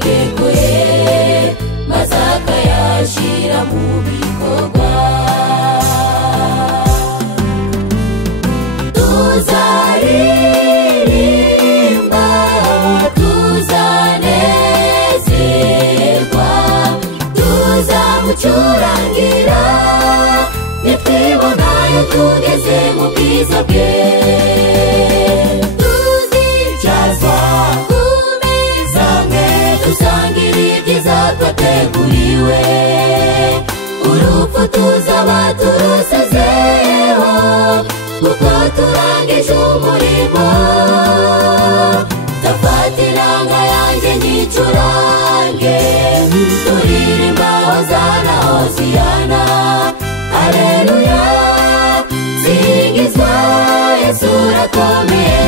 amategeko ye maze akayashyira mu bikorwa. Tuzaririmba, tuzanezerwa, tuzamucurangira nitwibonayo tugeze mu bwiza bwe. Tuzicazwa ku meza amwe dusangire ibyiza twateguriwe, urupfu tuzaba turusezeho kuko turangije umurimo. Ndafata inanga yanjye nyicurange, turirimba hozana hoziyana, haleluya, singizwa Yesu urakomeye.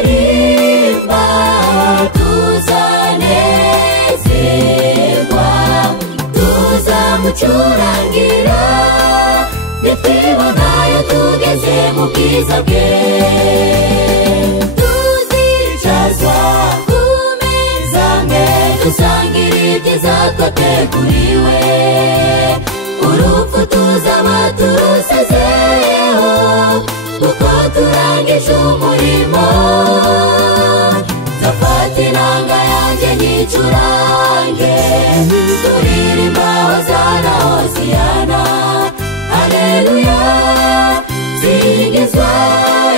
Tuzaririmba, tuzanezerwa, tuzamucurangira nitwibonayo tugeze mu bwiza bwe. Tuzicazwa ku meza amwe dusangire ibyiza twateguriwe, urupfu tuzaba turusezeho kuko turangije umurimo. Ndafata inanga yanjye nyicurange, turirimba hozana hoziyana, haleluya, singizwa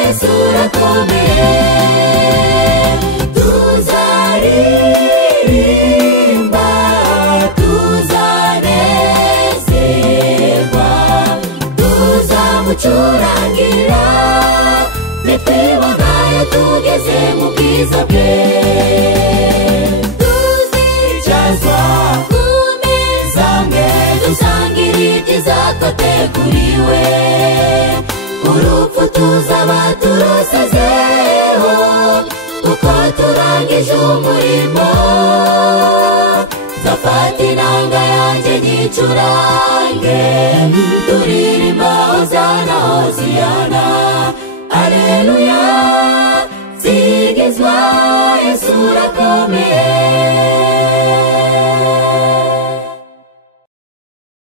Yesu urakomeye. Tuzaririmba, tuzanezerwa, tuzamucurangira nitwibonayo tugeze mu bwiza bwe. Tuzicazwa ku meza amwe dusangire ibyiza twateguriwe, urupfu tuzaba turusezeho kuko turangije umurimo. Ndafata inanga yanjye nyicurange, turirimba hozana hoziyana, haleluya, singizwa Yesu urakomeye.